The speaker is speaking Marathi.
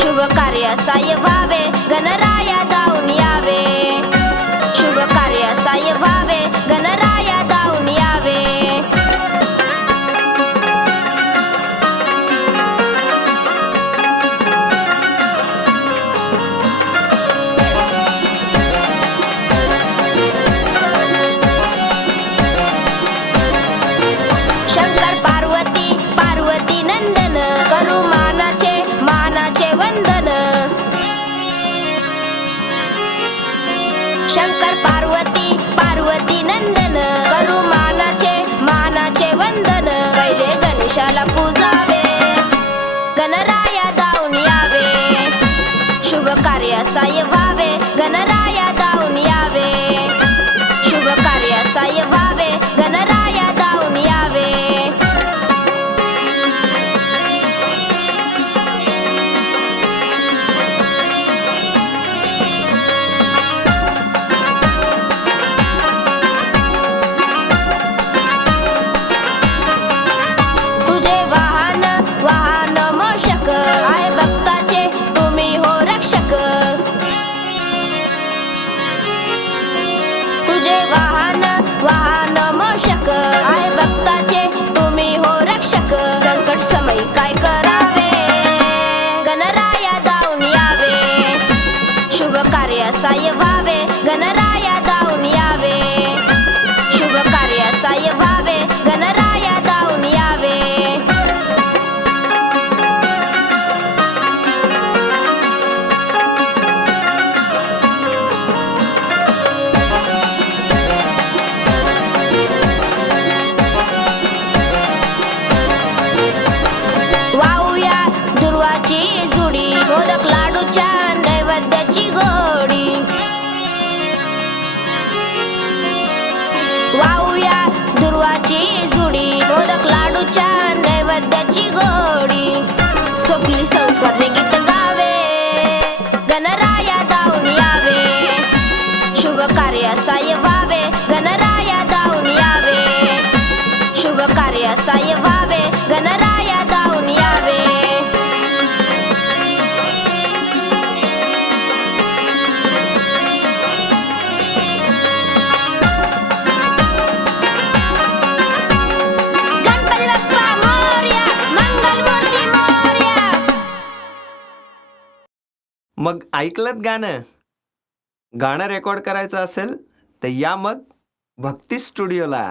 शुभ कार्य साय व्हावे गणराया धावून यावे शुभ कार्य साय व्हावे गणराया धावून यावे शंकर पार्वती पार्वती नंदन करू मानाचे मानाचे वंदन शंकर पार्वती पार्वती नंदन करू मानाचे मानाचे वंदन पहिले गणेशाला पूजावे गणराया धावून यावे शुभ कार्य साय व्हावे गणराया धावून यावे शुभ कार्य साय व्हावे गणराया धावून यावे तुझे वाहन वाहन मोषक आहे भक्ताचे तुम्ही हो रक्षक तुझे वाहन वाहन मोषक आहे भक्ताचे तुम्ही हो रक्षक संकट समय काय करावे गणराया धावून यावे शुभ कार्य साय व्हावे गणराया धावून यावे शुभ कार्य साय व्हावे गणराया धावून यावे वाहूया दुर्वाची जुडी मोदक लाडूच्या नैवेद्याची गोडी वाहूया दुर्वाची जुडी मोदक लाडूच्या नैवेद्याची गोडी सोपली संस्कारने गीत गावे गणराया धावून यावे शुभ कार्य साय व्हावे गणराया धावून यावे शुभ कार्य साय व्हावे गणराया धावून यावे गणपती बाप्पा मोरया मंगलमूर्ती मोरया मग ऐकलत गाणं गाणं रेकॉर्ड करायचं असेल तर या मग भक्ती स्टुडिओला.